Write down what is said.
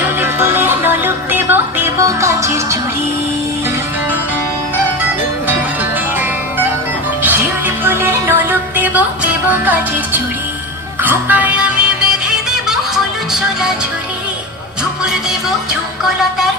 শিউলি ফুলের নলক দেব দেব কাচের চুড়ি, শিউলি ফুলের নলক দেব দেব কাচের চুড়ি, খোপায় আমি বেঁধে দেব হলুদ সোনা ঝুড়ি, দুপুর দেব ঝুমকো লতা